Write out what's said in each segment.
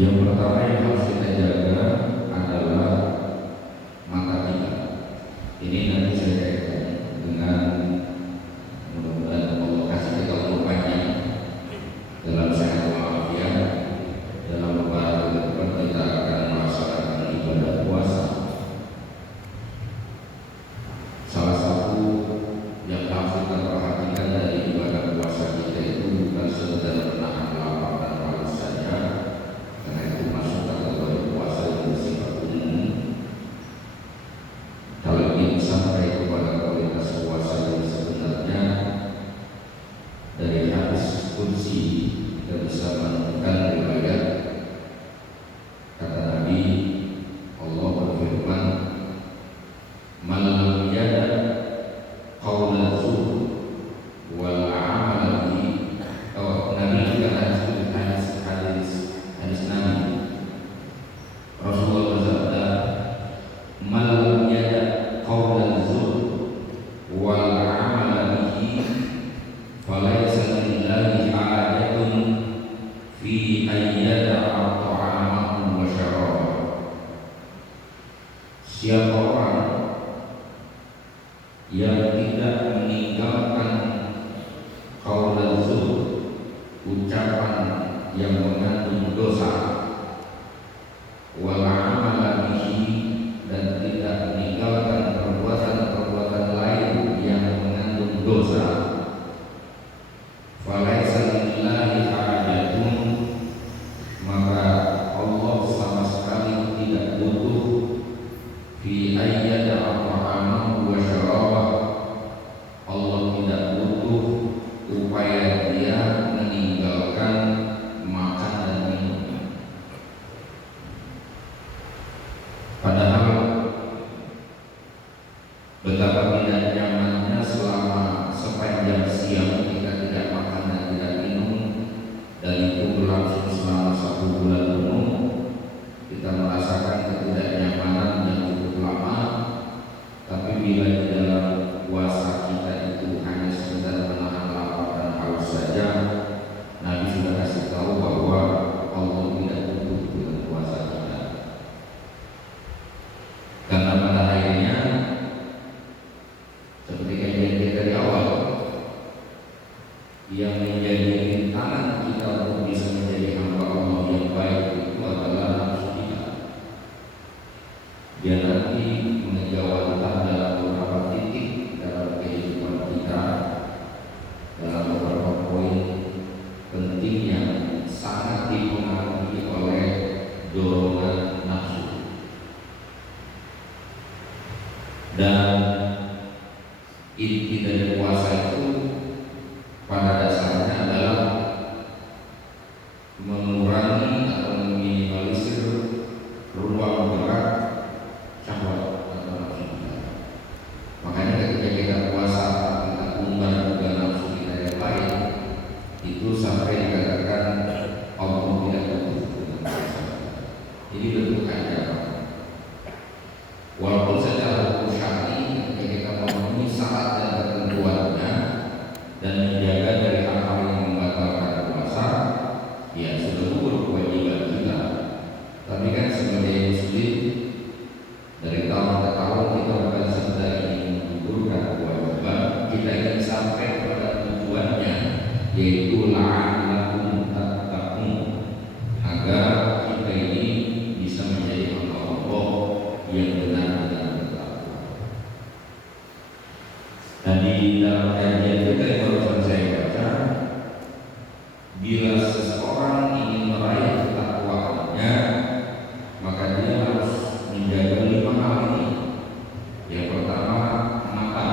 Yang pertama yang harus kita jaga adalah mata kita. Ini nanti saya kaitkan dengan mudah-mudahan Allah kasih kita umur panjang dalam sehat walafiat, dalam beberapa depan kita akan melaksanakan ibadah puasa. Salah satu yang harus kita perhatikan dari ibadah puasa kita itu bukan sekedar menahan lapar dan haus saja, karena itu masuk kategori puasa yang bersifat umum. Kalau ingin sampai kepada kualitas puasa yang sebenarnya, dari hadis qudsi kita bisa menemukan riwayat kata Nabi, Allah berfirman, "Man lam yada qaula zur wal amal bihi." Oh, Nabi juga hadis Nabi Rasulullah bersabda, "Man lam yada qaula zur wal amal bihi falaysa lillahi hajatun fi ayyada ta'amahu wa syarabahu." Siapa orang yang tidak meninggalkan qaul zur, ucapan yang mengandung dosa, wal amal bihi, dan tidak meninggalkan perbuatan-perbuatan lain yang mengandung dosa, falaisa lillahi hajatun, maka Allah sama sekali tidak butuh fi ayyada ta'amahu wa syarabahu, Allah tidak butuh upaya dia meninggalkan makan dan minum. Padahal betapa tidak nyamannya selama sepanjang siang kita tidak makan dan tidak minum, dan itu berlangsung selama 1 bulan penuh. Kita merasakan ketidaknyamanan yang cukup lama. Tapi bila di dalam puasa kita itu hanya sekedar menahan lapar dan haus saja, Nabi sudah kasih tahu bahwa Allah tidak butuh dengan puasa kita. Karena pada akhirnya seperti kajian kita dari awal, yang menjadi rintangan kita untuk bisa menjadi hamba Allah yang baik itu adalah nafsu kita. Dia nanti mengejawantah dalam beberapa titik dalam kehidupan kita, dalam beberapa poin penting yang sangat dipengaruhi oleh dorongan nafsu. Dan inti dari puasa itu pada dasarnya adalah mengurangi atau meminimalisir ruang gerak syahwat atau nafsu kita. Makanya ketika kita puasa, kita umbar juga nafsu kita yang lain, itu sampai dikatakan Allah tidak butuh dengan puasa. Ini bentuk ajaran. Walaupun secara hukum syar'i ketika kita memenuhi syarat dan ketentuannya dan menjaga dari hal-hal yang membatalkan puasa, ya sudah gugur kewajiban kita. Tapi kan sebagai muslim, dari tahun ke tahun kita bukan sekedar ingin menggugurkan kewajiban, kita ingin sampai kepada tujuannya, yaitu la'allakum tattaqun, agar kita ini bisa menjadi hamba Allah yang benar-benar bertakwa. Dan di dalam kajian kita yang barusan saya baca, bila seseorang ingin meraih ketakwaannya, maka dia harus menjaga 5 hal ini. Yang pertama, mata.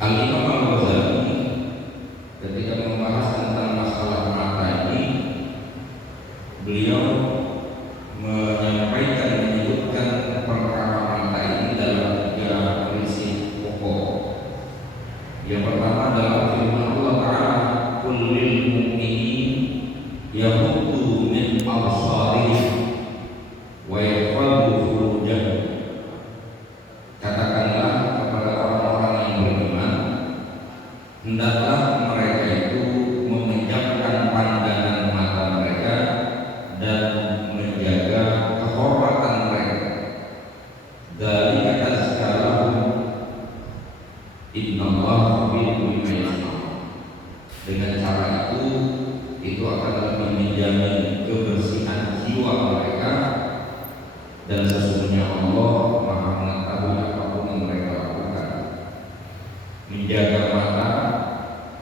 Al-Imam Al-Ghazali ketika membahas tentang masalah mata ini, beliau menyebutkan perkara mata ini dalam 3 prinsip pokok. Yang pertama adalah firman Allah Ta'ala, "Qul lil mu'minin yaghuddu min absarihim wa yahfazu furujahum." Katakanlah kepada orang-orang yang beriman, hendaklah mereka menjamin kebersihan jiwa mereka, dan sesungguhnya Allah Maha mengetahui apapun yang mereka lakukan. Menjaga mata,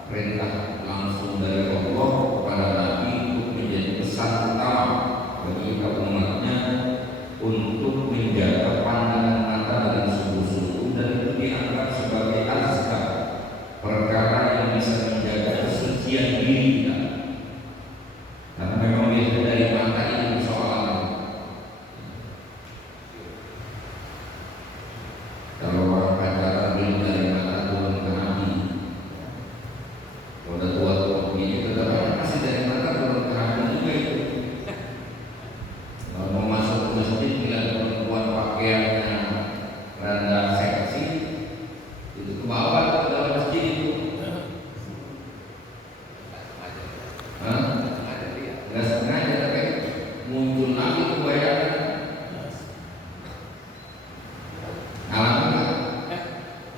perintah langsung dari Allah kepada Nabi untuk menjadi pesan utama bagi umatnya untuk menjaga pandangan mata dengan sungguh-sungguh, dan itu dianggap sebagai azkar, perkara yang bisa menjaga kesucian diri kita. Karena memang biasanya dari mata ini persoalan. Kalau orang pacaran belum dari mata turun ke hati, kalau udah tua-tua begini tetap masih dari mata turun ke hati juga itu. Kalau mau masuk ke masjid bila perempuan pakaiannya rada seksi, itu ke bawah ke dalam masjid itu. Nggak sengaja tapi muncul lagi kebanyakan. Alhamdulillah nggak?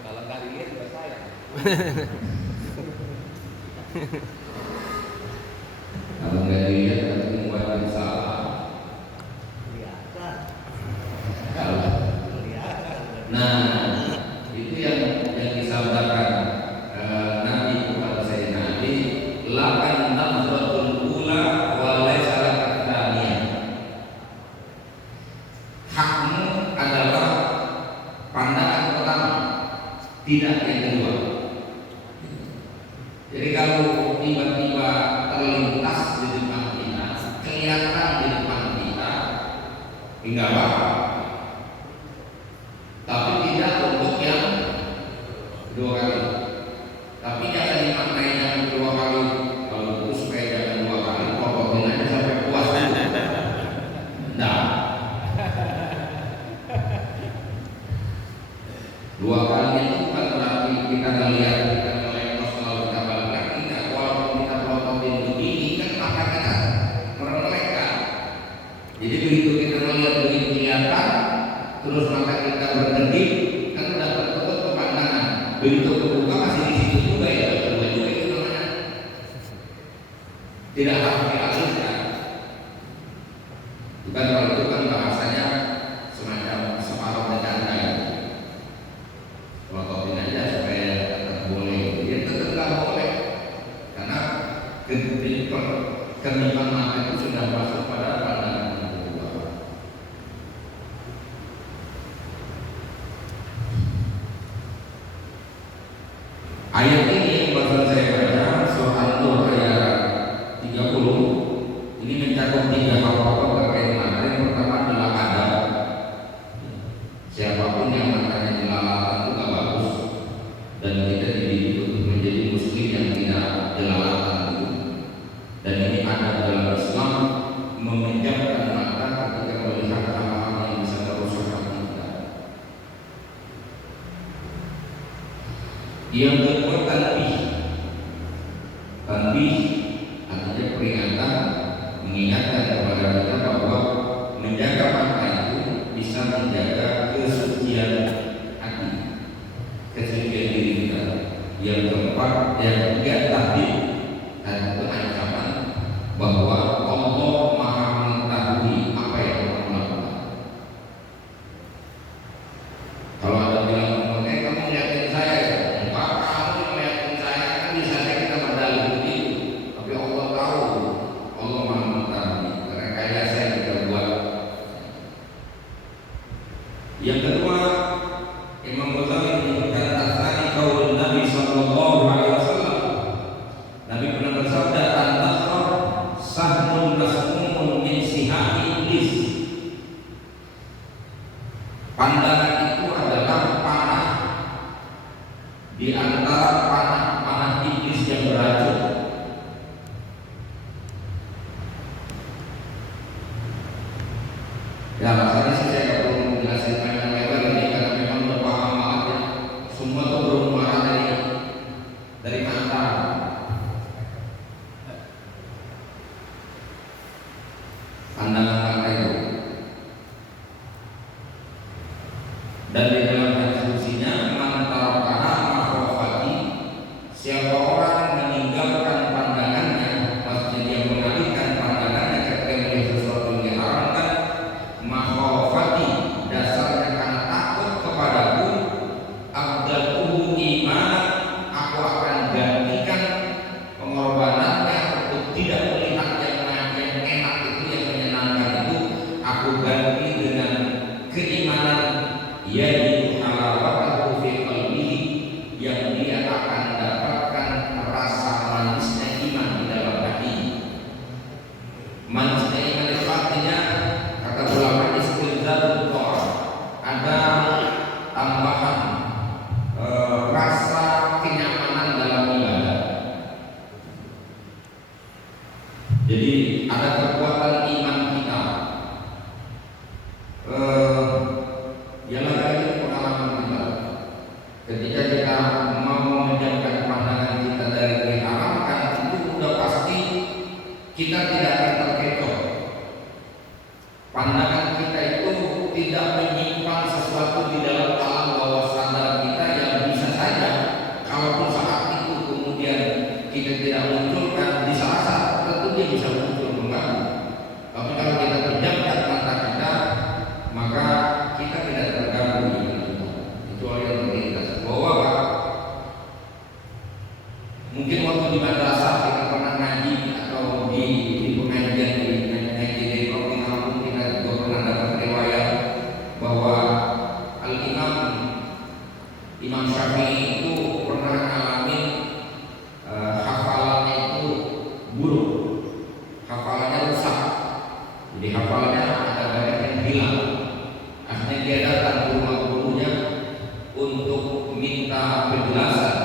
Kalau nggak dilihat juga sayang. Kalau nggak dilihat nanti membuat yang salah. Kelihatan. Kalau Kelihatan. nah itu yang disabdakan Nabi kepada saya Nabi, lakan nafratul ula walai salah katanya. Hakmu adalah pandangan pertama, tidak yang kedua. Jadi kalau tiba-tiba terlintas di depan kita, kelihatan di depan kita, enggak apa-apa. Tapi tidak untuk yang dua kali. Tapi jangan dimaknai yang dua kali. Kalau itu supaya jangan dua kali, pokoknya aja sampai puas. Nah, dua kali itu bukan berarti kita ngelihat, kita ngelengos lalu kita balik lagi. Enggak, walaupun kita pelototin begini kan mata kita merelek kan. Jadi begitu kita melihat begini kelihatan, terus mata kita berkedip, kan udah tertutup ke pandangan. Begitu kebuka masih di situ juga ya, kedua juga itu namanya. Tidak harus dialihkan. Bukan kalau itu kan bahasanya semacam separuh bercanda ya. Pelototin aja supaya tetap boleh. Dia tetap nggak boleh karena kedipan mata itu sudah masuk pada pandangan kedua. Ayat ini yang barusan saya baca surah An-Nur ayat 30 ini mencakup 3 hal pokok terkait mata. Yang pertama adalah adab. Siapapun yang matanya jelalatan itu gak bagus, dan kita dididik untuk menjadi muslim yang tidak jelalatan itu. Dan ini adab dalam Islam, memejamkan mata ketika melihat hal-hal yang bisa merusak hati kita. Yang kedua tanbih. Tanbih artinya peringatan, mengingatkan kepada kita bahwa menjaga mata itu bisa menjaga kesucian hati, kesucian diri kita. Yang keempat, yang ketiga tahdid, dan itu ancaman bahwa Allah Maha mengetahui apa yang orang lakukan. Kalau ada bilang, kamu lihatin saya ya? Enggak, kamu yang lihatin saya, kan bisa saja kita berdalih begitu. Tapi Allah tahu, Allah Maha mengetahui rekayasa yang kita buat. Yang kedua, Imam Ghazali menyebutkan asani qaul Nabi sallallahu alaihi wasallam. Nabi pernah bersabda, "An-nazar sahmun masmumun min sihami iblis." Pandangan itu adalah panah di antara panah-panah iblis yang beracun. Ya, alasannya sih saya nggak perlu menjelaskan panjang lebar ini karena memang berpaham banget ya. Semua tuh bermuara dari mata. Pandangan mata itu. Dan di dalam diskusinya mantarakaha makrofati, siapa orang meninggalkan pandangannya, maksudnya dia mengalihkan pandangan Jadi ada kekuatan iman kita. Ialah dari pengalaman kita. Ketika kita mau menjauhkan pandangan kita dari diharamkan, itu sudah pasti kita tidak akan terkecoh. Pandangan kita itu tidak menyimpan sesuatu di dalam alam bawah sadar kita yang bisa saja kalaupun saat itu kemudian kita tidak munculkan di saat tentu dia bisa muncul kembali. Tapi kalau kita pejamkan mata kita, maka kita tidak terganggu iman kita. Itu yang penting kita bawa. Mungkin waktu di madrasah kita pernah ngaji atau di pengajian di ngaji di kampung kita juga pernah dapat riwayat bahwa Imam Syafi'i itu pernah ngalamin hafalannya itu buruk, hafalannya rusak. Jadi hafalannya ada banyak yang hilang. Akhirnya dia datang ke rumah gurunya untuk minta penjelasan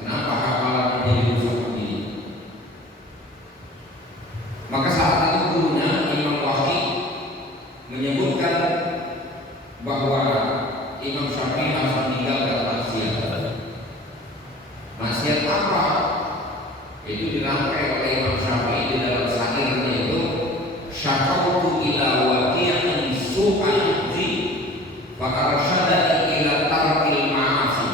kenapa hafalannya jadi rusak begini. Maka saat itu gurunya Imam Wahid menyebutkan bahwa Imam Syafi'i harus meninggalkan maksiat. Maksiat apa? Itu dirangkai oleh Imam Syafi'i di dalam syairnya itu, syakautu ila waqi'in su'al zi fa arsyadani ila tarkil ma'asi.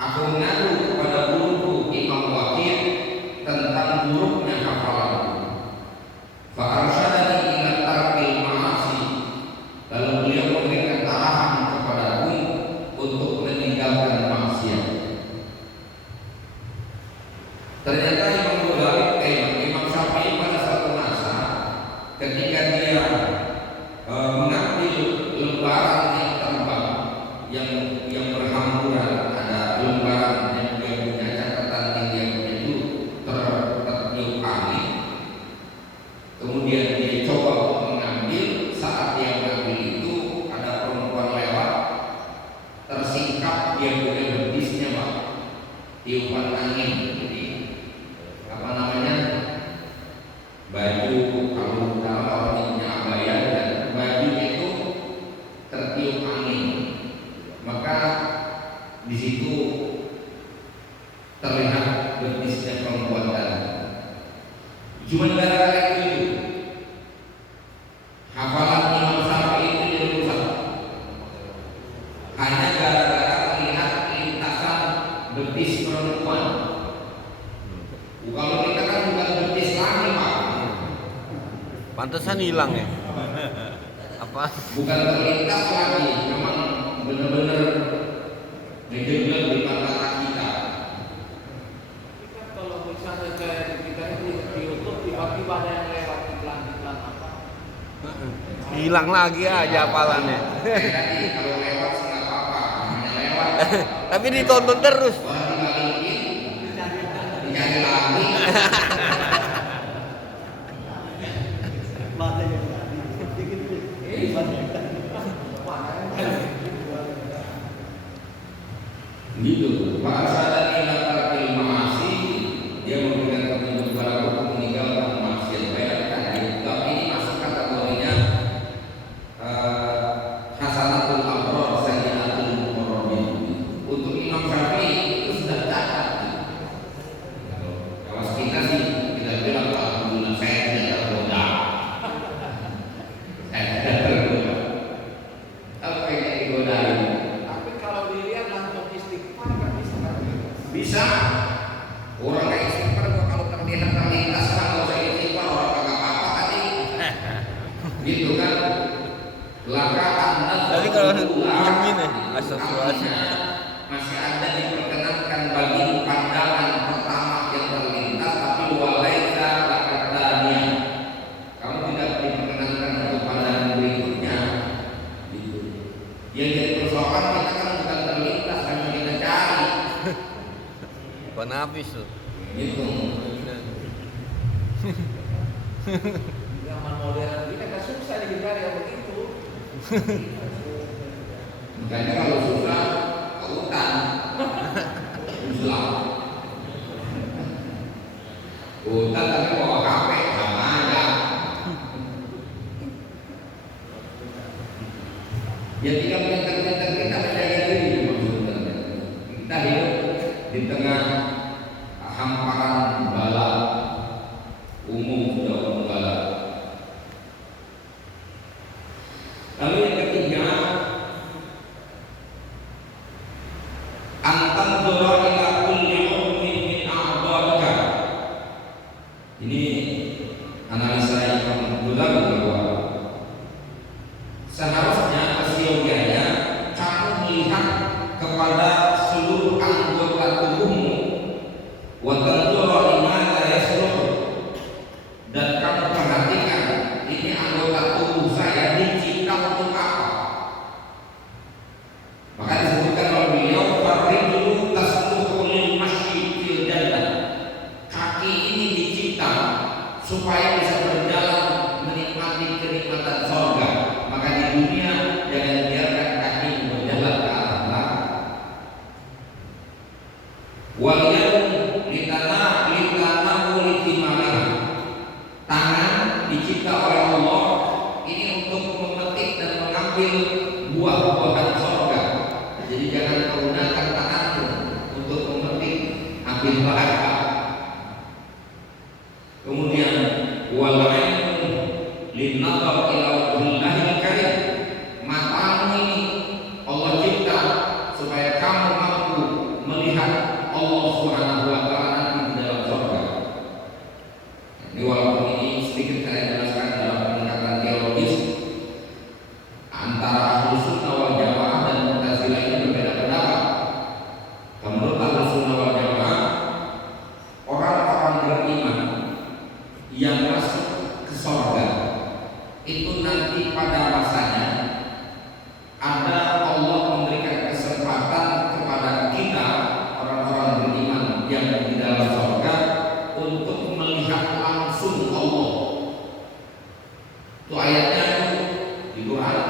Aku mengadu kepada guruku Imam Waqi' tentang buruknya hafalanku. Fa arsyadani ila tarkil ma'asi. Lalu beliau memberikan arahan kepadaku untuk meninggalkan maksiat. Ternyata Imam Syafi'i pada suatu masa ketika dia mengambil lembaran yang terbang yang berhamburan, ada lembaran yang dia punya, catatan yang dia punya itu tertiup angin. Kemudian dia coba untuk mengambil, saat dia mengambil itu ada perempuan lewat, tersingkap dia punya betisnya Pak, tiupan angin. Jadi apa namanya, baju kalau dalam orang punya abaya dan bajunya itu tertiup angin, maka di situ terlihat betisnya perempuan tadi. Cuma gara-gara itu hafalan Imam Syafi'i itu jadi rusak, hanya gara-gara melihat lintasan betis perempuan. Kalau kita kan bukan betis lagi Pak, pantesan hilang ya. Apa? bukan terlintas lagi, memang benar-benar ngejeblok di mata kita. Kalau misalnya kayak kita di YouTube tiba-tiba ada yang lewat iklan apa? Hilang lagi aja hafalannya. Jadi kalau lewat sih nggak apa-apa, namanya lewat. Tapi ditonton terus. Orang dibalikin, dicari lagi. Gitu. Pak Sadar ila tarkil ma'asi, dia memberikan petunjuk kepada aku meninggalkan maksiat. Bayangkan, tapi ini masuk kategorinya hasanatul abrar sayyiatul muqarrabin. Untuk Imam Syafi'i itu sudah cacat. Kalau kita sih kita bilang alhamdulillah saya tidak tergoda. Saya tidak tergoda. Apa yang digodai? Tapi kalau dilihat langsung istighfar kan bisa kan? Bisa. Orang kayak istighfar gua kalau terlihat terlintas kan kalau saya istighfar orang kagak apa-apa tadi. Gitu kan. Laka anda. Tapi kalau cermin ya, astagfirullahaladzim. Masih ada diperkenankan bagi pandangan pertama yang terlintas, tapi walaika lakadania. Kamu tidak diperkenankan untuk pandangan berikutnya. Gitu. Yang jadi persoalan kita kan bukan terlintas, kan yang kita cari. Penapis tuh. Gitu. Zaman modern ini kan susah dicari yang begitu. Makanya kalau susah ke hutan, Islam. Hutan tapi bawa HP. Ya tinggal pintar-pintar kita menjaga diri maksudnya. Kita hidup di tengah hamparan bala umum sudah umum bala. Lalu yang ketiga, antam dzura ila kulli ummin min a'dha'ika. Ini analisa yang benar bahwa seharusnya seyogianya kamu melihat kepada seluruh anggota tubuhmu wa tanzura lima la yasluh, dan kamu perhatikan ini anggota tubuh saya dicipta untuk apa. Maka disebutkan oleh beliau farrijulu tasluhu lil masyi fil jannah, kaki ini dicipta supaya bisa berjalan menikmati kenikmatan surga. Maka di dunia jangan biarkan kaki berjalan ke arah belakang. Wal yadu litana ulitimaliha, tangan dicipta oleh Allah ini untuk memetik dan mengambil buah-buahan surga. Jadi jangan menggunakan tanganmu untuk memetik ambil bahagia. Kemudian wal ainu linnadhar ila wajhillahil karim, matamu ini Allah cipta supaya kamu mampu melihat Allah Subhanahu wa taala nanti di dalam surga. Ini walaupun ini sedikit saya jelaskan dalam pendekatan teologis, antara Ahlus Sunnah wal Jamaah dan Mu'tazilah ini berbeda pendapat. Menurut Ahlus Sunnah wal Jamaah, orang-orang beriman yang masuk ke surga itu nanti pada masanya ada Allah memberikan kesempatan kepada kita orang-orang beriman yang di dalam surga untuk melihat langsung Allah. Itu ayatnya di Quran.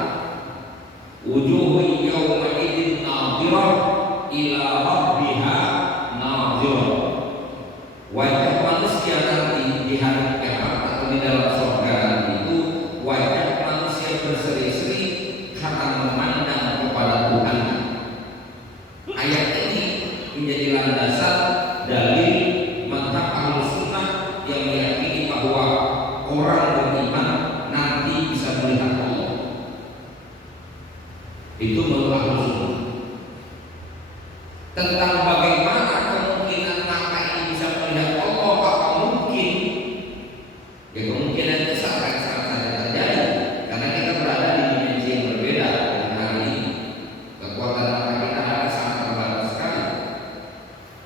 Wujuhun yawma idzin nadhirah ila rabbiha nadhirah. Wajah manusia nanti di hari kiamat atau di dalam surga nanti itu wajah manusia berseri-seri karena memandang kepada Tuhan. Ayat ini menjadi landasan dalil mazhab Ahlus Sunnah yang meyakini bahwa orang beriman nanti bisa melihat Allah. Itu menurut Ahlus Sunnah. Tentang bagaimana kemungkinan mata ini bisa melihat Allah, apa mungkin? Ya kemungkinan besar saja terjadi karena kita berada di dimensi yang berbeda dengan hari ini. Kekuatan mata kita sangat terbatas sekali.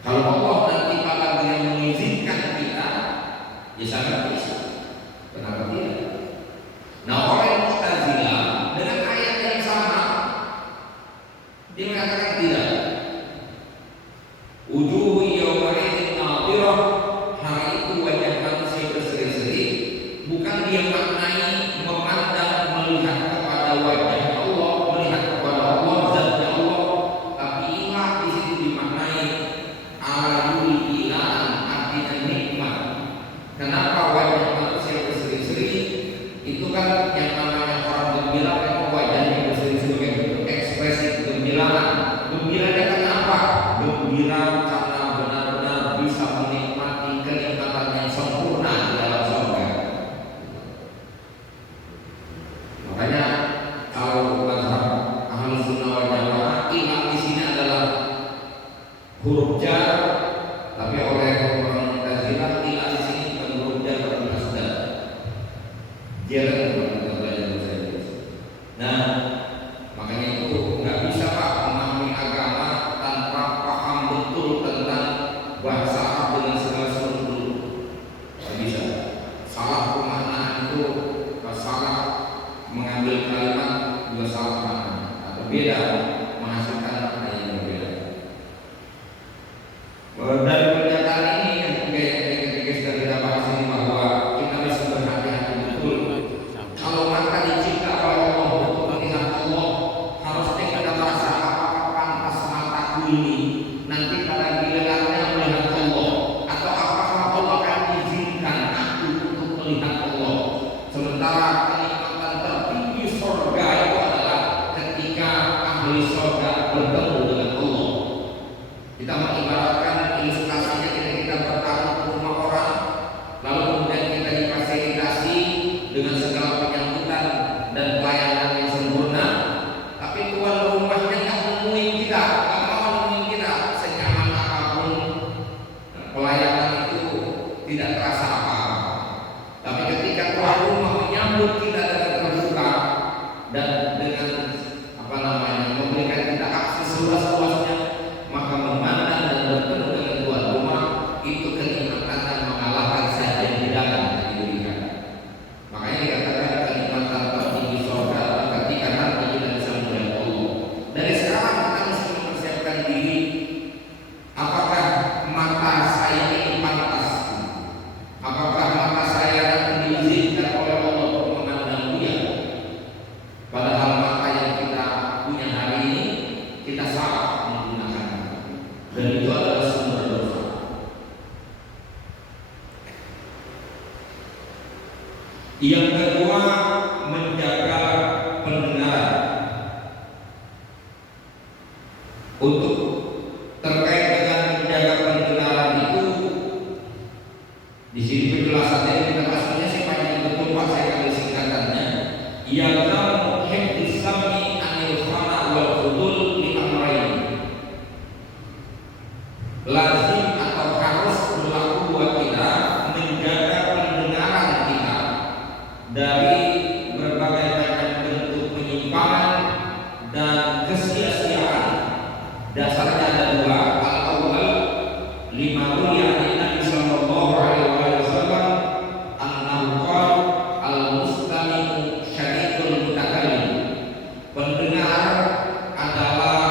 Kalau Allah nanti pada yang mengizinkan kita, ya sangat bisa. Kenapa tidak? Nah, orang Mu'tazilah dengan ayat yang sama dia mengatakan tidak. Wujuhu yawma idzin nadhirah, hari itu wajah manusia berseri-seri, bukan dia maknai memandang melihat kepada wajah Allah, melihat kepada Allah, zatnya Allah, tapi ilah di situ dimaknai alayul ilan, artinya nikmat. Kenapa wajah manusia berseri-seri? Itu kan yang namanya orang gembira, memang wajahnya berseri-seri bentuk ekspresi kegembiraan. Gembiranya kenapa? Gembira karena benar-benar bisa menikmati kenikmatan yang sempurna di dalam surga. Makanya kalau mazhab Ahlus Sunnah wal Jamaah, ilah di sini adalah huruf jar, tapi oleh orang Mu'tazilah ilah di sini bukan huruf jar tapi masdar. Jarang kita belajar bahasa Inggris. Nah, makanya itu nggak bisa Pak memahami agama tanpa paham betul tentang bahasa Arab dengan segala seluruh. Nggak bisa. Salah pemaknaan itu salah mengambil kalimat juga salah makna atau beda menghasilkan makna yang berbeda. Dari pernyataan ini yang ketiga sudah kita bahas ini bahwa kita harus berhati-hati betul. Kalau mata dicipta oleh Allah untuk melihat Allah, harusnya kita merasa apakah pantas mataku ini nanti pada gilirannya melihat Allah, atau apakah Allah akan izinkan aku untuk melihat Allah. Sementara kenikmatan tertinggi surga itu adalah ketika dengan segala penyambutan dan pelayanan yang sempurna, tapi tuan rumahnya nggak nemuin kita, nggak mau nemuin kita senyaman apapun, pelayanan itu tidak terasa apa-apa. Tapi ketika tuan rumah menyambut kita dengan terbuka dan dengan memberikan kita akses seluas-luasnya, maka memandang dan bertemu dengan tuan rumah itu kenikmatan yang mengalahkan sajian hidangan yang diberikan. Makanya dikatakan kenikmatan tertinggi surga adalah ketika nanti kita bisa melihat Allah. Dari sekarang kita mesti mempersiapkan diri. Apakah mata saya ini pantas? Apakah mata saya nanti diizinkan oleh Allah untuk memandang Dia? Padahal mata yang kita punya hari ini kita salah menggunakan, dan itu adalah sumber dosa. Yang kedua, menjaga pendengaran. Untuk terkait dengan menjaga pendengaran itu, di sini penjelasannya kita pastinya sih panjang betul Pak, saya ambil singkatannya. Yalzamu hifdz sam'i anil khana wal fudul li amrayn. Lazim atau harus berlaku buat kita menjaga pendengaran kita dari berbagai macam bentuk penyimpangan dan kesia-siaan. Dasarnya ada dua. Al-awwal lima ruya Nabi sallallahu alaihi wasallam annahu qala al-mustami'u syadidul mutakallim. Pendengar adalah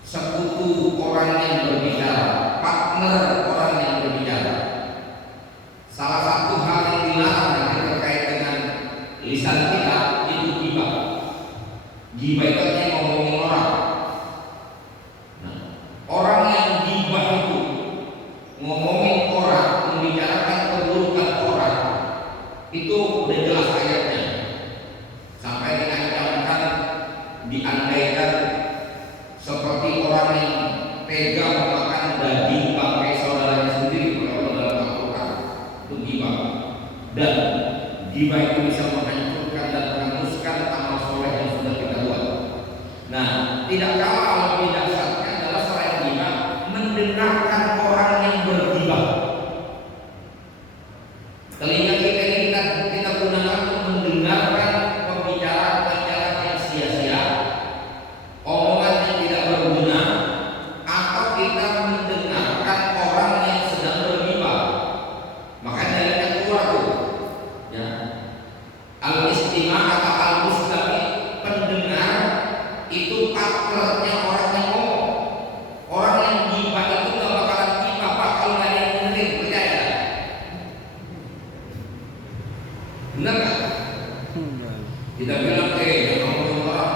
sekutu orang yang berbicara, partner orang yang berbicara. Salah satu hal yang dilarang yang terkait dengan lisan kita itu ghibah. Ghibah itu artinya ngomongin orang. Nah, orang yang ghibah itu ngomongin orang, membicarakan keburukan orang, itu udah jelas ayatnya. Sampai diancamkan, diandaikan seperti orang yang tega memakan daging bangkai saudaranya sendiri oleh Allah dalam Al-Quran. Itu ghibah. Dan ghibah itu bisa menghancurkan dan menghanguskan amal soleh yang sudah kita buat. Nah, tidak kalah lebih dahsyatnya adalah selain ghibah, mendengarkan orang yang berghibah. Telinga kita ini kita gunakan untuk mendengarkan pembicaraan-pembicaraan yang sia-sia, omongan yang tidak berguna, atau kita mendengarkan orang yang sedang berghibah. Makanya yang keluar tuh, ya, al-istima' atau al-mustami', pendengar itu partnernya orang yang ngomong. Orang yang ghibah itu gak bakalan ghibah Pak kalau gak ada yang dengerin, percaya? Benar gak? Kita bilang jangan ngomongin orang,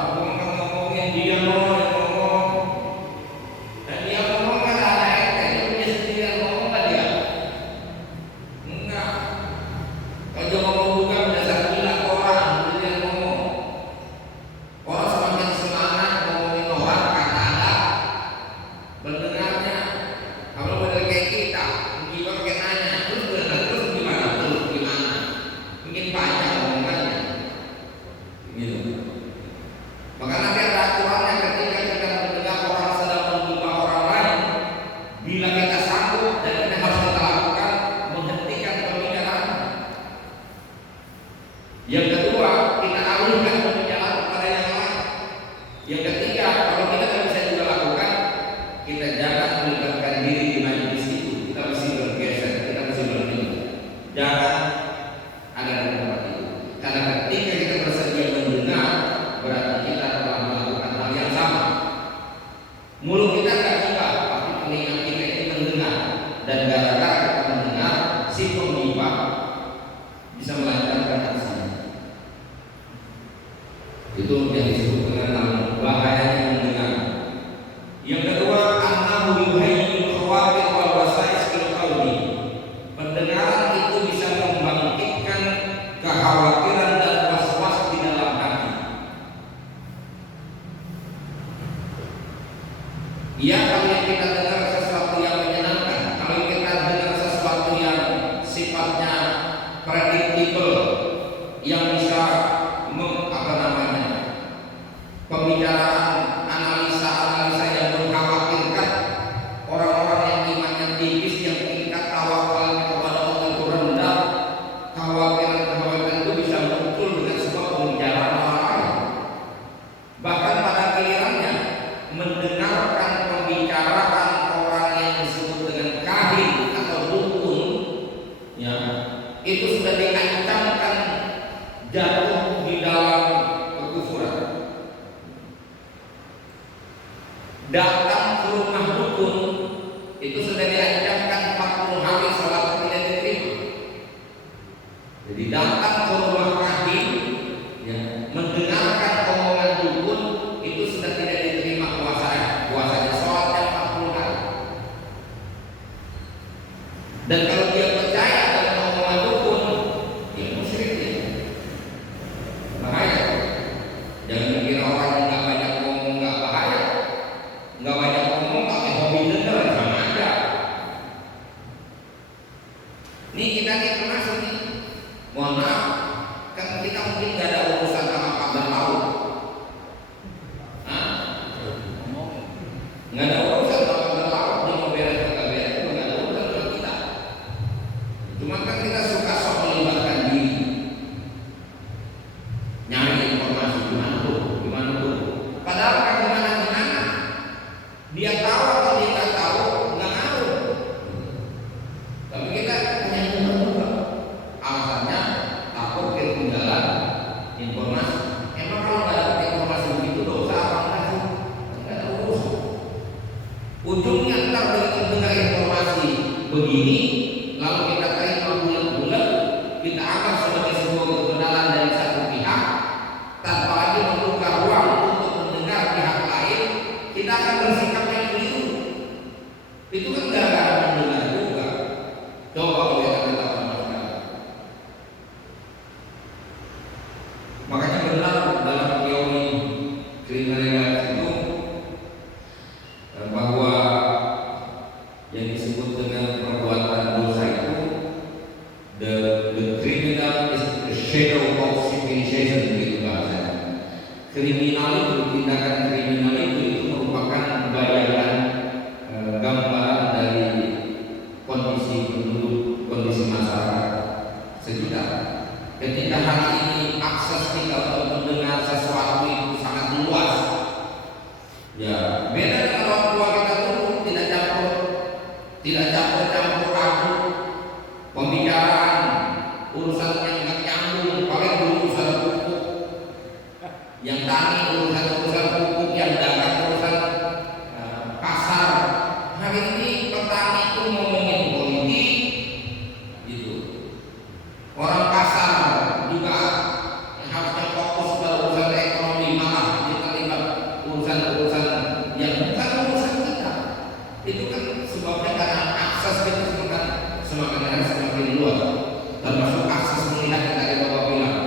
ngomongin dia yang ngomong. Dan dia ngomong kan ada itu dia sendiri yang ngomong kan dia? Enggak. Kalau dia ngomong juga berdasar gila ke orang, dia yang ngomong. Orang semakin semangat ngomongin orang karena ada pendengarnya. Kalau benar kayak kita, gimana pakai nanya, terus gimana? Mungkin panjang omongannya. Gitu. Maka nanti ada aturannya ketika kita mendengar orang sedang menghina orang lain. Bila kita sanggup dan kita harus kita lakukan, menghentikan pembicaraan. Yang kedua, kita alihkan pembicaraan kepada yang lain. Yang ketiga, kalau kita tidak bisa juga lakukan, kita jangan melibatkan diri di majelis itu. Kita mesti bergeser, kita mesti berhenti. Jangan ada di tempat itu. Karena ketika kita bersedia mendengar, berarti kita telah melakukan hal yang sama. Mulut kita tidak ghibah, tapi telinga kita ini mendengar. Dan gara-gara kita mendengar, si pengghibah bisa melancarkan aksinya. Itu yang disebut dengan bahayanya mendengar. Yang kedua, annahu yuhayyil khawatir wal wasais fil qalbi. Pendengaran itu bisa membangkitkan kekhawatiran dan was-was di dalam hati. Ya, kalau yang kita dengar sesuatu yang menyenangkan, kalau kita dengar sesuatu yang sifatnya predictable, diancamkan jatuh di dalam kekufuran. Datang ke rumah dukun itu sudah diancamkan 40 hari sholat tidak diterima. Jadi datang ke rumah rahim, ya, mendengarkan omongan dukun itu sudah tidak diterima puasanya. Puasanya sholatnya 40 hari. Dan kalau dia percaya dengan omongan dukun, dia musyrik ya. Bahaya. Jangan mikir orang yang nggak banyak ngomong nggak bahaya. Nggak banyak ngomong pakai hobi dengar sama aja. Nih kita nih termasuk nih. Mohon maaf, kan kita mungkin nggak ada urusan sama pagar laut. Hah? Nggak ada urusan sama pagar laut, dia mau beres nggak beres itu nggak ada urusan sama kita. Cuma kan kita suka sok melibatkan diri, nyari informasi gimana tuh. Padahal kan gimana, dia tahu atau dia nggak tahu nggak ngaruh. Tapi kita punya hubungan juga. Alasannya takut ketinggalan informasi. Emang kalau nggak dapat informasi begitu dosa apa enggak sih? Nggak ada urusan. Ujungnya ntar begitu dengar informasi begini, lalu kita terima bulat-bulat, kita anggap sebagai sebuah kebenaran dari satu pihak, tanpa lagi membuka ruang untuk mendengar pihak lain, kita akan bersikap yang keliru. Itu kan gara-gara mendengar juga. Coba lihat kita sama sekali. Makanya benar dalam teori kriminalitas itu bahwa yang disebut dengan perbuatan dosa itu the criminal is the shadow of civilization, begitu bahasanya. Kriminal itu, tindakan kriminal itu merupakan bayangan gambaran dari kondisi penduduk, kondisi masyarakat sekitar. Ketika hari ini akses kita untuk mendengar sesuatu itu sangat luas, ya beda dengan orang tua kita dulu, tidak campur aduk pembicaraan, urusan yang nggak nyambung, paling dulu urusan pupuk, yang tani urusan pupuk, yang dagang urusan pasar. Hari ini petani itu ngomongin politik, gitu. Orang pasar juga yang harusnya fokus pada urusan ekonomi malah dia terlibat urusan-urusan yang bukan urusan kita. Itu kan sebabnya karena akses kita semakin hari semakin luas, termasuk akses melihat yang tadi Bapak bilang.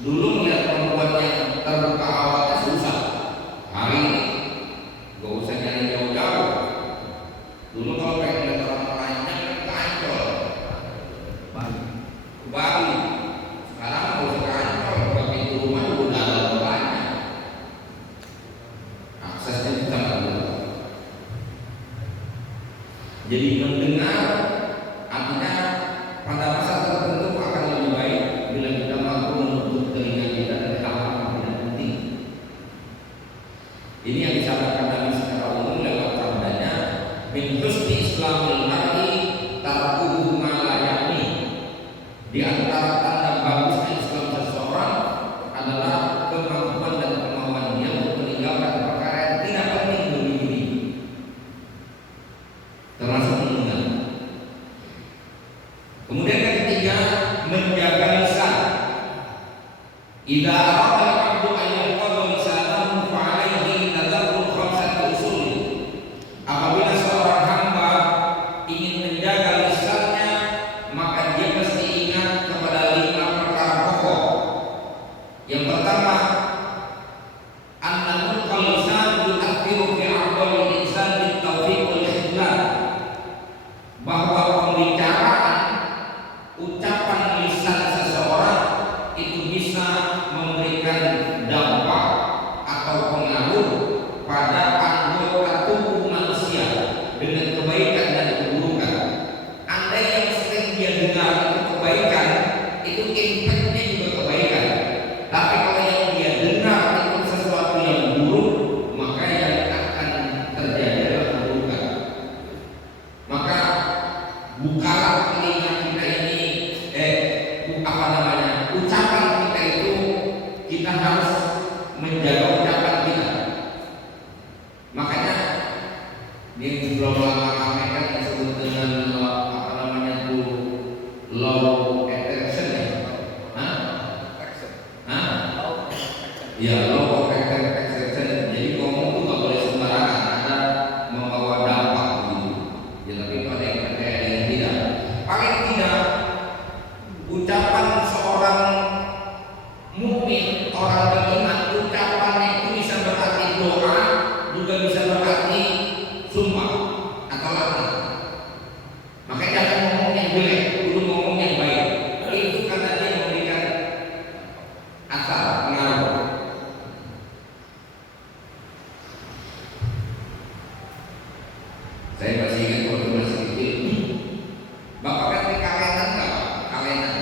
Dulu melihat perempuan yang terbuka awalnya susah, hari ini gak usah nyari jauh-jauh. Dulu kalau pengen lihat orang lainnya ke Ancol, ke Bali. Sekarang gak usah ke Ancol, ke pintu rumah udah ada orangnya. Aksesnya itu sangat luas. Jadi mendengar artinya pada masa tertentu akan lebih baik bila kita mampu menutup telinga kita dari hal-hal yang tidak penting. Ini yang disampaikan Nabi secara umum lewat sabdanya, min husni islamil mar'i tarkuhu ma la ya'ni. Di antara tanda bagusnya Islam seseorang adalah kemampuan dan kemauan dia untuk meninggalkan perkara yang tidak penting bagi diri, termasuk mendengar. Kemudian yang ketiga, menjaga lisan. Idza arada al-'abdu an yaqulu lisanahu fa 'alaihi tadabbur khamsati usul. Apabila seorang hamba ingin menjaga lisannya, maka dia mesti ingat kepada 5 apa namanya, ucapan kita itu kita harus menjaga ucapan kita. Makanya ini belum lama kan disebut dengan apa namanya tuh law attraction ya. Ya, law of attraction. Jadi ngomong tuh nggak boleh sembarangan, ada membawa dampak begitu. Ya tapi pada yang tidak. Paling tidak ucapan seorang mukmin, orang beriman, ucapannya itu bisa berarti doa, juga bisa berarti sumpah atau laknat. Makanya jangan ngomong yang jelek, kudu ngomong yang baik. Itu karena dia memberikan asal pengaruh. Saya masih ingat waktu masih kecil. Bapak kan di Kalengan nggak? Kalengan.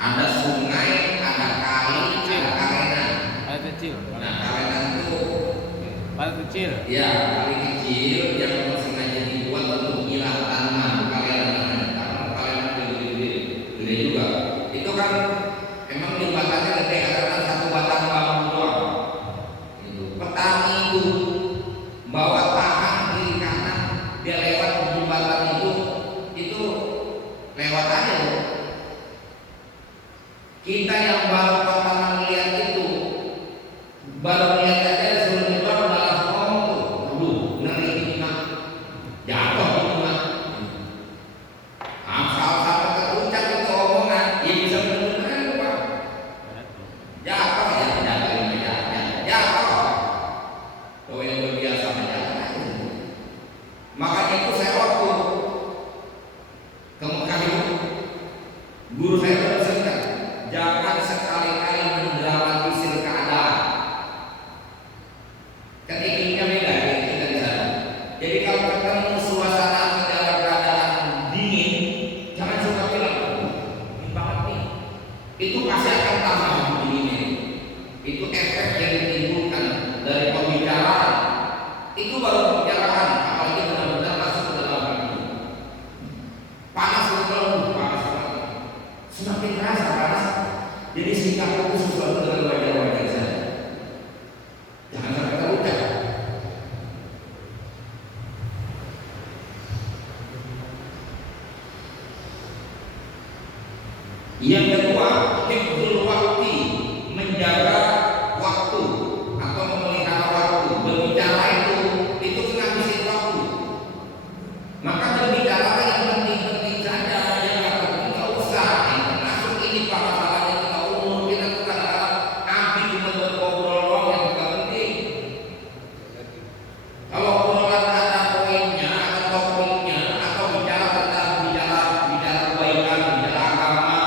Ada sungai, ada kali, ada kalengan. Kali kecil. Nah, kalengan itu Kali kecil. ya kali kecil yang sengaja dibuat untuk nyiram tanaman. Kalengan, kalengan gede juga. Itu kan emang jembatannya gede karena satu batang bambu doang. Itu petani itu bawa tangan kiri kanan, dia lewat jembatan itu lewat aja loh. Kita yang baru pertama melihat itu, baru lihat aja suruh nyebar malah ngomong tuh, aduh, ngeri ini mah, jatuh ini mah. Asal sampai terucap itu omongan, ya bisa benar-benar lupa. Jatuh ya, jatuh. Kalau yang berbiasa menjatuh. Makanya itu saya waktu ke Mekah itu, guru saya bercerita, jangan sekali-kali mendramatisir keadaan. Ketiknya beda ya kita di sana. Jadi kalau ketemu suasana dalam keadaan dingin, jangan suka bilang, dingin banget nih. Itu pasti akan tambah dinginnya. Itu efek yang ditimbulkan dari pembicaraan. Itu baru pembicaraan, apalagi benar-benar masuk ke dalam hati. Panas betul, panas banget. Semakin terasa panas. Jadi sikap itu sesuatu dengan wajar-wajar saja. Jangan sampai terucap. Yang kedua, hifdzul waktu, menjaga waktu atau memelihara waktu. Berbicara itu ngabisin waktu. Maka berbicara yang penting-penting saja, yang nggak penting nggak usah. Masuk ini pak masalahnya kita umur kita tuh kadang-kadang habis cuma ngobrol doang yang nggak penting. Kalau obrolan ada poinnya, ada topiknya, atau bicara tentang bicara kebaikan, bicara agama,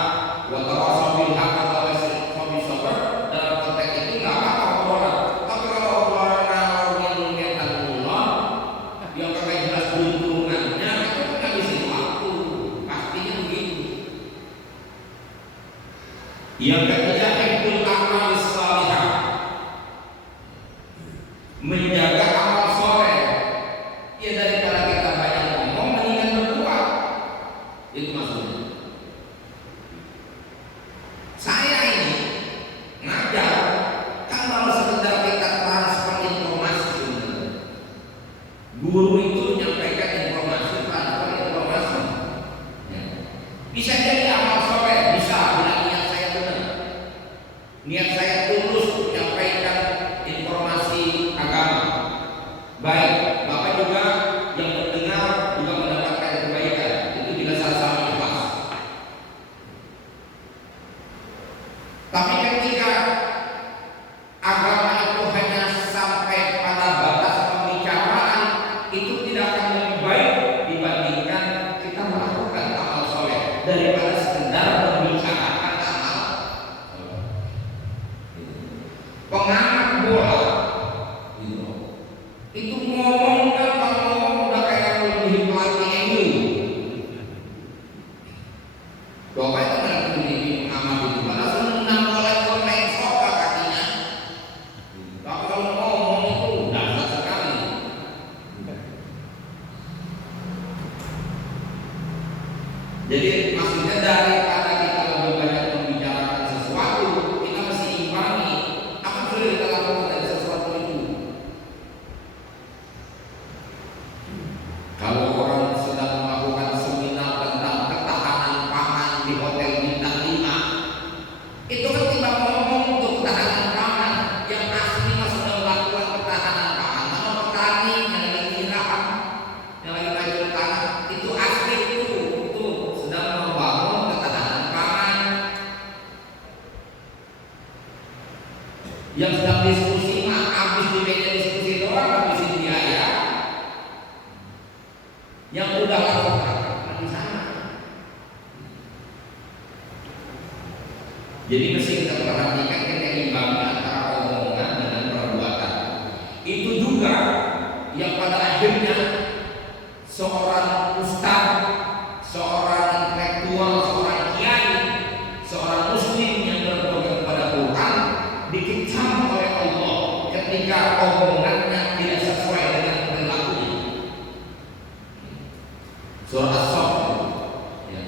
watawasau bil haq watawasau bis sabr, dalam konteks itu nggak apa-apa obrolan. Tapi kalau obrolan ngalor ngidul dan ngulon, yang kagak jelas beruntungannya, itu kan ngabisin waktu. Pastinya begitu. Yang ketiga, hifdzul amal shalihah, menjaga amal soleh. Ya daripada kita banyak ngomong, mendingan berbuat. Itu maksudnya. Saya ini ngajar kan kalau sekedar kita transfer informasi sebenarnya. Guru itu menyampaikan informasi, transfer informasi. Ya. Bisa jadi amal soleh, bisa bila niat saya benar. Niat saya tulus menyampaikan informasi agama. Baik, Bapak juga yang mendengar juga mendapatkan kebaikan. Itu bila sama-sama ikhlas. Tapi ketika agama itu hanya sampai pada batas pembicaraan, itu tidak akan lebih baik dibandingkan kita melakukan amal soleh daripada sekedar membicarakan amal. Pengamat bola itu ngomong kan, kalau ngomong udah kayak lebih pelatih MU. Doa itu kan lebih pengamat itu. Padahal senang oleh pemain soka kakinya. Tapi kalau ngomong itu dahsyat sekali. Jadi maksudnya di hotel bintang 5 itu kan tiba ngomong untuk ketahanan pangan, yang asli mah sudah melakukan ketahanan pangan sama petani yang lagi ziraat, yang lagi bajul tanah, itu asli itu sedang membangun ketahanan pangan. Yang sedang diskusi mah habis di meja diskusi doang habisin biaya. Yang udah langsung praktek di sana. Jadi mesti kita perhatikan keseimbangan antara omongan dengan perbuatan. Itu juga yang pada akhirnya seorang ustaz, seorang intelektual, seorang kiai, seorang muslim yang berpegang kepada Tuhan dikecam oleh Allah ketika omongannya tidak sesuai dengan perilakunya. Surah As-Saff ya.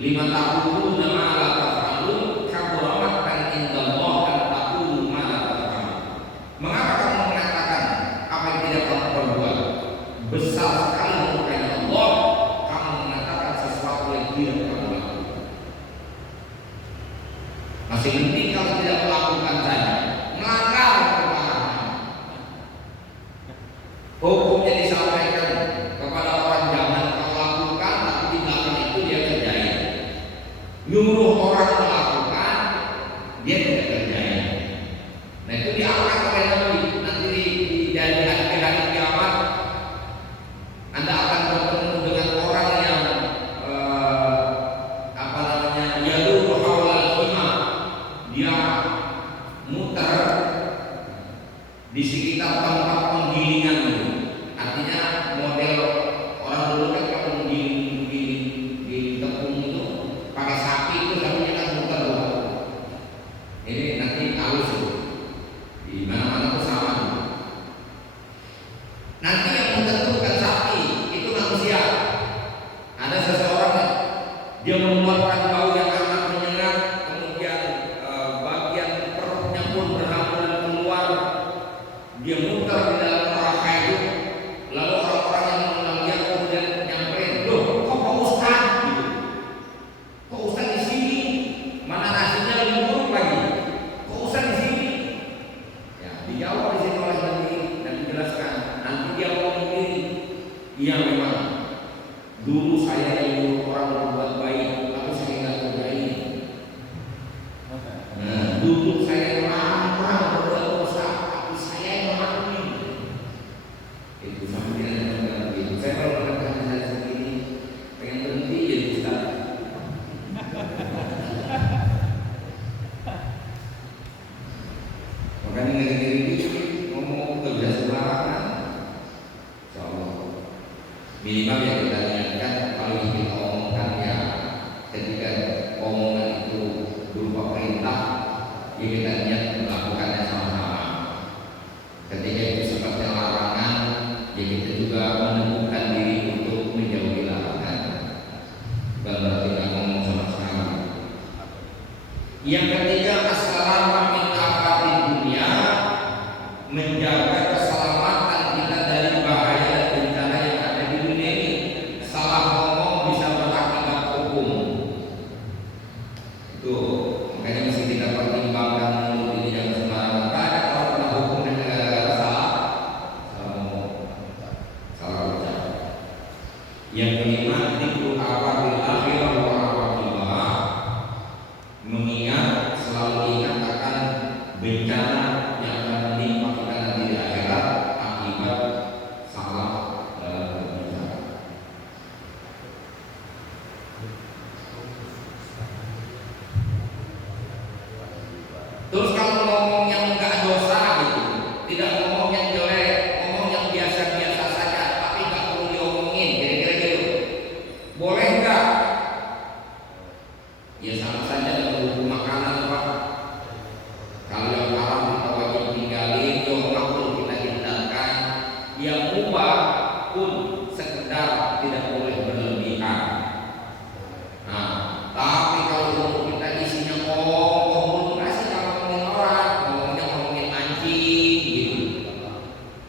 5 tahun nama la taf'alun kabura maqtan indallah an taqulu ma la taf'alun. Mengapa kamu mengatakan apa yang tidak kamu perbuat? Besar sekali murkanya Allah kamu mengatakan sesuatu yang tidak kamu lakukan. Masih penting kalau tidak melakukan saja, melanggar keparahan. Hukumnya disampaikan kepada orang jangan kau lakukan, tapi di belakang itu dia kerjain. Nyuruh orang melakukan, dia tidak kerjain. Nah itu diangkat oleh Nabi. Nanti di akhir hari kiamat Anda akan bertemu dengan orang yang yaduru haulal khimar. Dia muter di sekitar tempat penggilingan itu. Artinya model orang dulu kan kalau menggiling tepung itu pakai sapi itu sapinya kan muter doang. Ini nanti halus tuh. Di mana-mana tuh sama tuh. Nanti yang menentukan sapi itu manusia. Ada seseorang dia mengeluarkan bau yang amat menyengat, kemudian bagian perutnya pun berhamburan keluar. Dia muter di dalam neraka itu. Lalu orang-orang yang mengenal dia kemudian nyamperin, loh, kok Pak Ustaz? Gitu. Kok Ustaz di sini? Mana nasinya lebih buruk lagi? Kok Ustaz di sini? Ya, dijawab di sini oleh Nabi dan dijelaskan. Nanti dia ngomong begini, iya memang. Dulu saya yang nyuruh orang berbuat baik, tapi saya nggak kerjain. Nah, dulu saya orang berbuat dosa, tapi saya yang melakukan. Itu sampai dengan begitu. Saya kalau mengatakan saya segini, pengen berhenti jadi ustaz. Makanya ngeri-ngeri ngomong kerja sembarangan. Insyaallah. Minimal yang kita ingatkan kalau yang kita omongkan ya ketika omongan itu berupa perintah, ya kita niat melakukannya sama-sama. Ketika itu sifatnya larangan, ya kita juga menemukan diri untuk menjauhi larangan. Bukan berarti tidak ngomong sama sekali. Yang ketiga, as-salamah min afati dunia, menjaga keselamatan kita dari bahaya dan bencana yang ada di dunia ini. Salah ngomong bisa berakibat hukum. Itu makanya mesti kita pertimbangkan mulut ini jangan sembarangan. Banyak orang kena hukum yang gara-gara salah ngomong, salah ucap. Yang kelima, dzikru awabil akhirah wa awaqibah, mengingat, selalu ingat akan bencana yang akan menimpa kita nanti di akhirat akibat salah dalam berbicara. Terus kalau ngomong yang enggak dosa gitu, tidak ngomong yang jelek, ngomong yang biasa-biasa saja, tapi enggak perlu diomongin, kira-kira gitu. Boleh enggak? Ya sama saja dengan hukum makanan, Pak. Kalau yang haram kita wajib tinggalin, yang makruh kita hindarkan. Yang mubah pun sekedar tidak boleh berlebihan. Nah, tapi kalau umur kita isinya ngomong masih kalau ngomongin orang, ngomongin anjing gitu,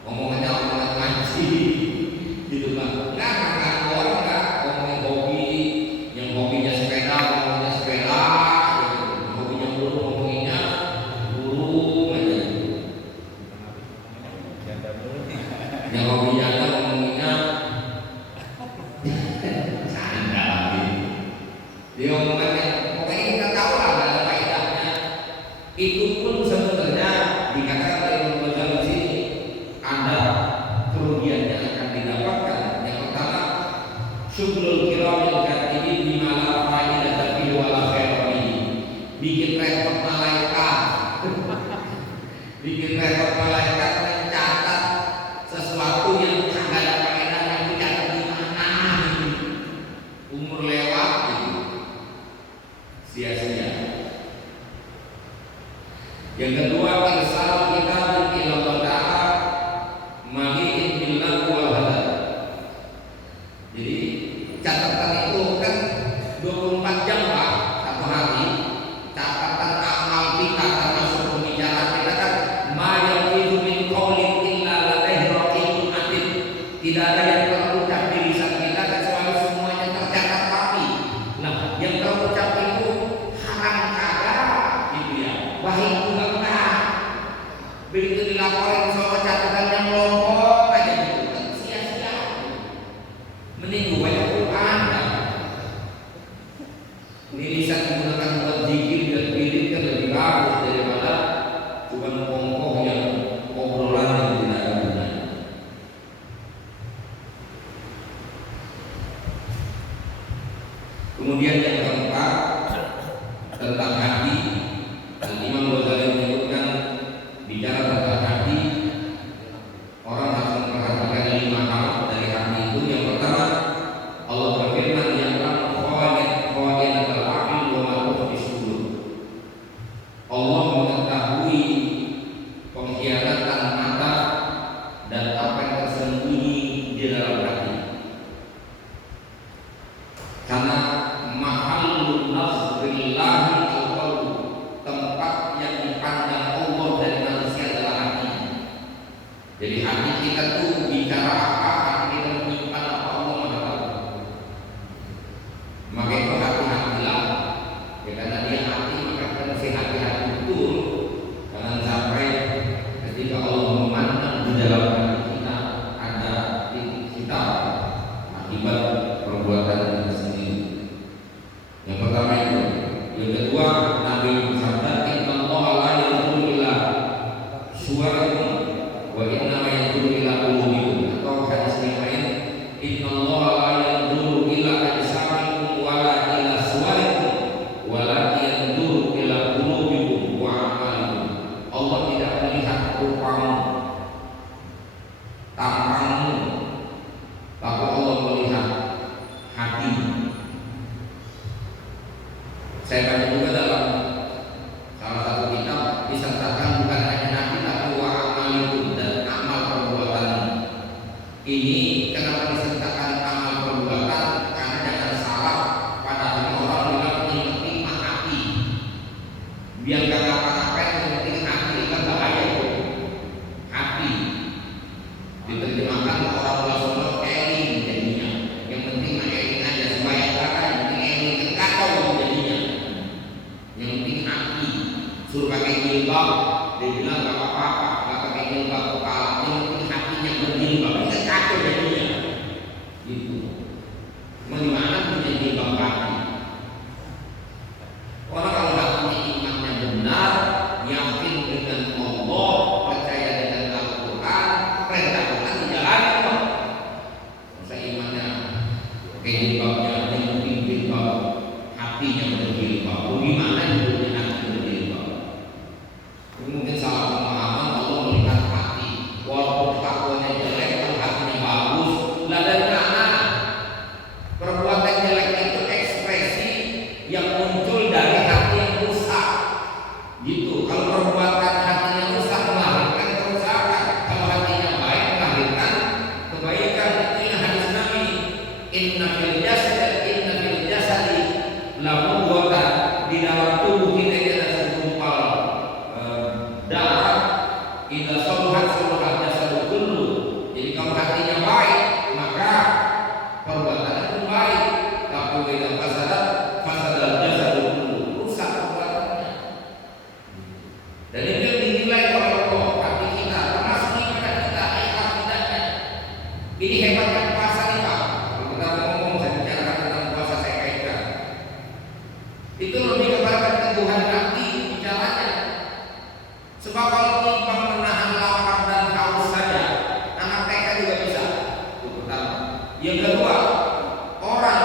ngomongannya omongan anjing gitu kan. Nah, orang nggak ngomongin hobi, yang hobinya sepeda, ngomongin Dia omongan yang pokoknya kita tahu lah ada faedahnya. Itu pun sebenarnya dikatakan oleh Imam Ghazali di sini ada kerugian yang akan didapatkan. Yang pertama, syukrul kiramil katibin bima la faidata fihi wa la khaira fihi. Bikin repot malaikat. Bikin repot malaikat mencatat sesuatu yang tidak ada faedahnya, dicatat di mana? Umur lewat gitu. Sia-sia. Yang kedua, irsal kita ila Allah Ta'ala mali'in billah wa hadad. Jadi catatan itu kan 24 jam Pak, satu hari. Catatan amal kita termasuk pembicaraan kita kan ma yaqidu min qaulin illa ladaihi raqibun atid. Tidak ada yang terucap di lisan kita kecuali semuanya tercatat rapi. Nah, yang terucap itu haram kagak gitu ya. Baik juga enggak. Begitu dilaporin soal catatannya melongo aja gitu kan sia-sia. Mending gue baca Quran kan. Ini lisan digunakan buat zikir dan wirid kan lebih bagus daripada cuma pokok yang obrolan yang tidak ada gunanya. Kemudian yang keempat tentang hati, Imam Ghazali menyebutkan bicara tentang hati, orang harus memperhatikan 5 hal dari hati itu. Yang pertama, Allah berfirman yang khawanatul a'yun wa ma tukhfi sudur. Allah mengetahui pengkhianatan mata dan apa yang tersembunyi di dalam hati. Karena mahallun nazrillahi al-qalbu, tempat yang dipandang Allah dari manusia adalah hati. Jadi hati kita tuh bicara apa, hati kita menyimpan apa, Allah Maha tahu. Maka itu hati-hatilah. Ya karena dia hati, maka kita mesti hati-hati betul. Jangan sampai ketika Allah memandang di dalam hati kita ada titik hitam akibat perbuatan kita sendiri. Yang pertama itu. Yang kedua, Nabi bersabda, "Innallaha la yanzuru ila suwarikum wa innama yanzuru ila qulubikum." Atau hadis yang lain, "Innallaha la yanzuru ila ajsamikum wa la ila suwarikum walakin yanzuru ila qulubikum wa a'malikum." Allah tidak melihat rupamu, tampangmu, tapi Allah melihat hatimu. Saya baca juga dalam salah satu kitab disertakan bukan hanya hati tapi wa amalikum dan amal perbuatan. Ini kenapa disertakan amal perbuatan? Karena jangan salah, pada orang bilang yang penting mah hati. Biar gak ngapa-ngapain yang penting hati, kan bahaya itu. Hati diterjemahkan orang Sunda eling jadinya. Yang penting mah eling aja supaya kakak yang penting eling kacau jadinya. Yang penting hati. Suruh pakai jilbab, dia bilang gak apa-apa, gak pakai jilbab kepala. Yang penting hatinya berjilbab, itu kacau jadinya. Gitu. Mau dimana punya jilbab kaki? Orang kalau gak punya imannya benar, yakin dengan Allah, percaya dengan Al-Quran, perintah Quran dijalani kok. Masa imannya kayak jilbabnya, yang penting jilbab, hatinya berjilbab. Bagaimana hidupnya hati berjilbab? Mungkin salah pemahaman, Allah melihat hati. Walaupun takwanya jelek, tapi hatinya bagus. Lah dari mana? Perbuatan jelek itu ekspresi yang muncul dari hati yang rusak. Gitu. Kalau perbuatan hatinya rusak melahirkan kerusakan. Kalau hatinya baik melahirkan kebaikan. Inilah hadis Nabi. Inna fil jasadi la mudghatan. Di dalam tubuh kita ada segumpal darah. Idza saluhat saluhat jasadu kullu. Jadi kalau hatinya baik, maka perbuatannya pun baik. Tapi idza fasadat fasadal jasadu kullu. Rusak perbuatannya. Dan itu yang dinilai oleh Allah hati kita, termasuk ibadah kita, ikhlas tidaknya. Ini hebatnya puasa nih Pak. Kalau kita ngomong, saya bicarakan tentang puasa, saya kaitkan. Itu lebih kepada keteguhan hati bicaranya. Sebab kalau kita menahan lapar dan haus saja, anak TK juga bisa. Itu pertama. Yang kedua, orang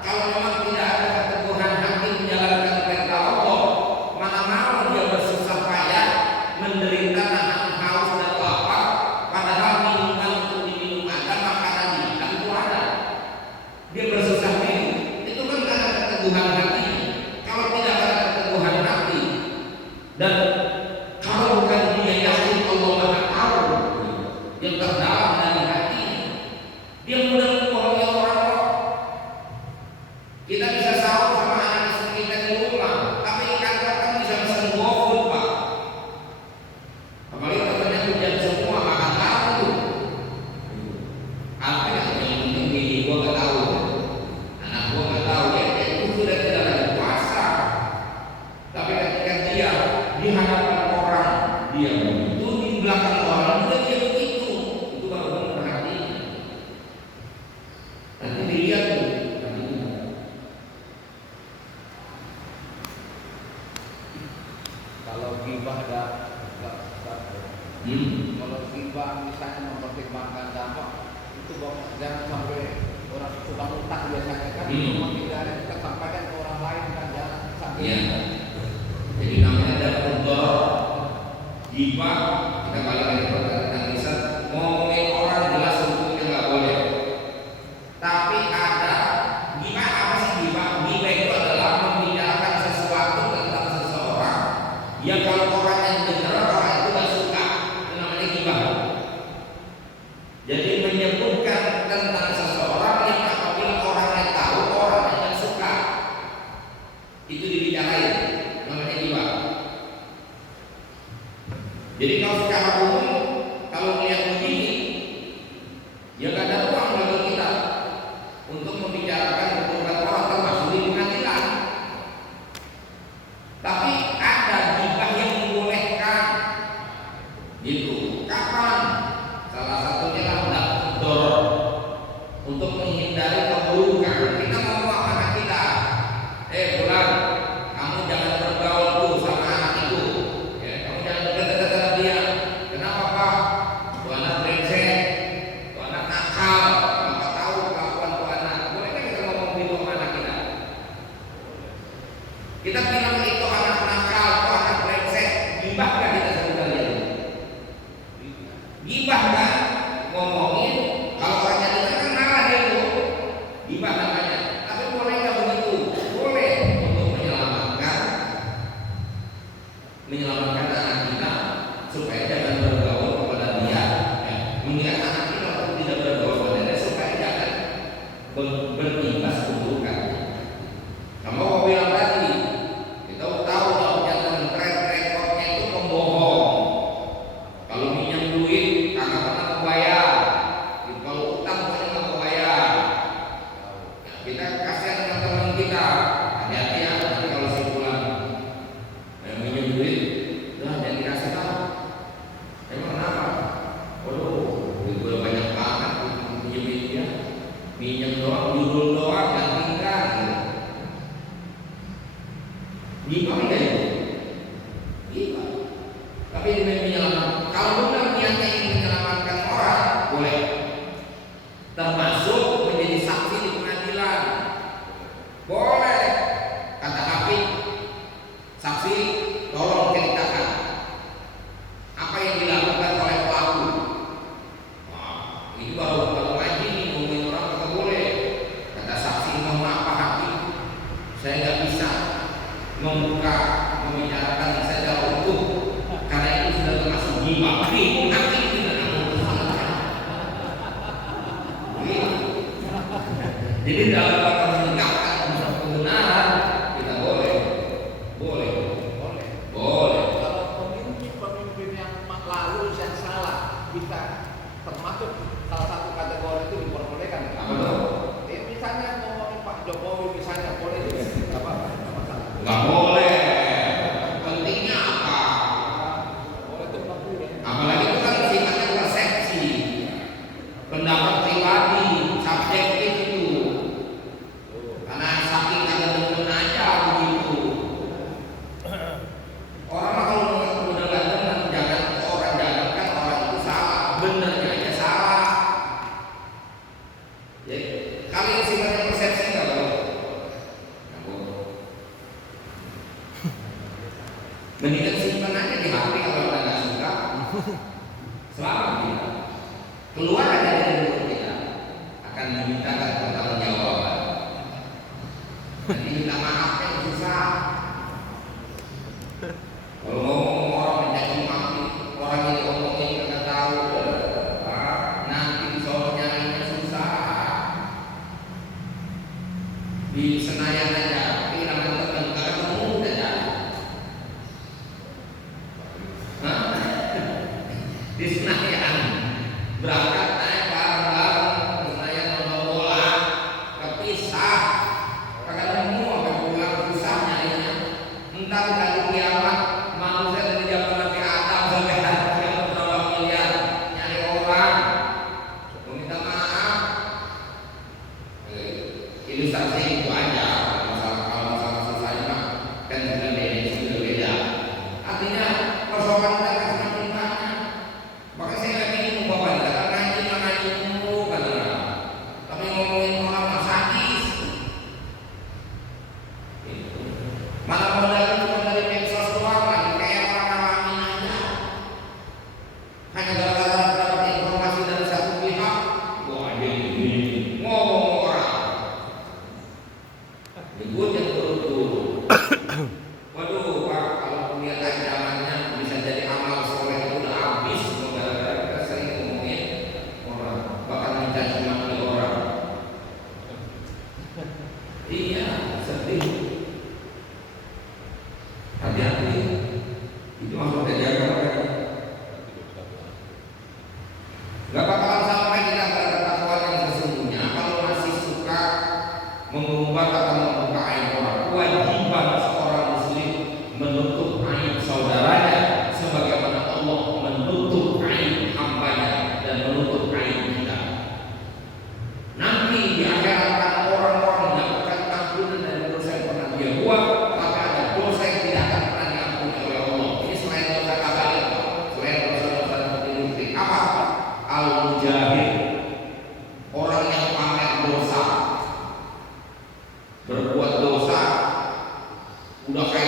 kalau memang tidak ada keteguhan hati menjalankan perintah Allah, mana mau dia bersusah payah menderita nahan haus dan lapar, padahal minuman untuk diminum ada, makanan dimakan itu ada. Dia bersusah diri. Itu kan karena keteguhan hati. Kalau tidak ada keteguhan hati dan kalau bukan dia yakin Allah Maha Tahu yang terdalam dari hatinya, dia mudah membohongi orang kok. Kita bisa sahur sama anak istri kita di rumah, tapi di kantor kan bisa pesen GoFood, Pak. Apalagi temannya hujan semua, makan tahu. Apa yang penting bini gua nggak tahu, anak gua nggak tahu, ya itu sudah tidak lagi puasa. Tapi ketika dia di hadapan orang dia begitu, di belakang orang juga dia begitu, itu baru benar hatinya. Nanti dilihat tuh hatinya. Kalau gibah kalau gibah misalnya mempertimbangkan dampak itu jangan sampai orang suka muntah biasanya kan menghindari kita sampaikan ke orang lain kan jangan sampai. Iya. Jadi namanya ada untuk jiwa, kita balik lagi ke perkataan lisan, ngomongin orang jelas hukumnya nggak boleh. Tapi ada gimana apa sih jiwa? Jiwa itu adalah membicarakan sesuatu tentang seseorang yang kalau orang yang dengar orang itu nggak suka, itu namanya jiwa. Jadi menyebutkan tentang seseorang yang apabila orangnya tahu orang yang nggak suka, itu dibicarain, namanya jiwa. Jadi kalau secara umum kalau melihat begini, ya nggak ada ruang bagi kita untuk membicarakan keburukan orang termasuk di pengadilan. Tapi ada gibah yang dibolehkan. Itu kapan? Salah satunya adalah doror untuk menghindari keburukan. Kita ngomong sama anak kita, bulan, kamu jangan bergaul tuh sama anak itu. Ya, kamu jangan dekat-dekat dia. Kenapa Pak? Tuh anak brengsek, tuh anak nakal. Bapak tahu kelakuan tuh anak. Boleh kan kita ngomong gitu sama anak kita? Kita bilang itu anak nakal, itu anak brengsek. Gibah kan kita sebenarnya? Gibah kan? Ngomongin kalau orangnya dengar kan malah dia tuh gibah namanya. Tapi boleh nggak begitu? Boleh untuk menyelamatkan anak kita supaya jangan bergaul kepada dia. Mengingat anak kita untuk tidak bergaul kepada dia supaya jangan berimbas keburukan. Kamu mau bilang tadi, kita tahu kalau jangan track recordnya itu pembohong. Kalau minjem duit kagak pernah membayar. Kalau utang pokoknya nggak membayar. Kita kasihan teman-teman kita, hati-hati ya nanti kalau si pulang minjem duit, jangan dikasih tahu. Emang kenapa? Waduh, duit gue banyak banget, minjemin dia, minjem doang, judul doang, dan tinggal. Gimana itu? Gimana? Tapi demi menyelamatkan, kalau benar niatnya ingin menyelamatkan orang, boleh. Termasuk menjadi saksi di pengadilan, boleh. Kata hakim, saksi, tolong ceritakan apa yang dilakukan oleh pelaku. Wah, ini baru ngaji nih, ngomongin orang kagak boleh. Kata saksi, mohon maaf Pak Hakim, saya nggak bisa membicarakan secara utuh karena itu sudah termasuk gibah. Hakim tidak akan. Jadi dalam rangka menegakkan unsur kebenaran kita boleh. Kalau pemimpin yang lalu yang salah bisa termasuk salah satu kategori itu diperbolehkan. Apa tuh? Misalnya ngomongin Pak Jokowi misalnya boleh juga apa masalah? Nggak boleh. Pentingnya apa? Boleh itu nggak boleh. Apalagi itu kan sifatnya persepsi, pendapat pribadi, subjektif itu. Karena Mendingan simpan aja di HP kalau udah nggak suka. Selamat kita. Keluar aja dari mulut kita akan memintakan pertanggungjawaban. Nanti minta maaf yang susah. Kalau ngomong orang mencaci maki, orang ini ngomongin nggak tahu, nanti disuruh nyarinya susah. Di Senayan aja kehilangan teman karena kamu udah jadi. Di Senayan berangkat naik bareng-bareng ke Senayan nonton bola, kepisah, kagak nemu sampai pulang susah nyarinya. Entar kali kiamat manusia dari zaman Nabi Adam sampai hari kiamat berapa miliar nyari orang, meminta maaf. Ilustrasi itu aja. Kalau masalah selesai mah kan sudah beda. Artinya persoalan kita kan semakin banyak. Maka saya lagi ingin bapak kita ngaji mulu kan, tapi ngomongin orang sadis. Mana modalnya cuma dari medsos doang lagi kayak orang ngalamin aja. Hanya gara-gara dapat informasi dari satu pihak, wah ini ngomong orang. Ikut yang turun. Waduh, Pak, kalau lihat ancamannya bisa jadi amal soleh itu udah habis. Gara-gara kita sering ngomongin orang, bahkan mencaci maki orang. Iya, sedih. Hati-hati. Itu maksudnya jaga. Gak bakalan sampai kita pada ketakwaan yang sesungguhnya kalau masih suka mengumbar atau membuka aib orang. Kewajiban seorang muslim menutup aib saudaranya sebagaimana Allah menutup aib hambanya dan menutup aib kita. Nanti di akhirat akan orang-orang mendapatkan ampunan dari dosa yang pernah dia buat, tapi ada dosa yang tidak akan pernah diampuni oleh Allah. Ini selain dosa kabair, selain dosa-dosa seperti apa? Al-Mujahid, orang yang pamer dosa, berbuat dosa, udah kayak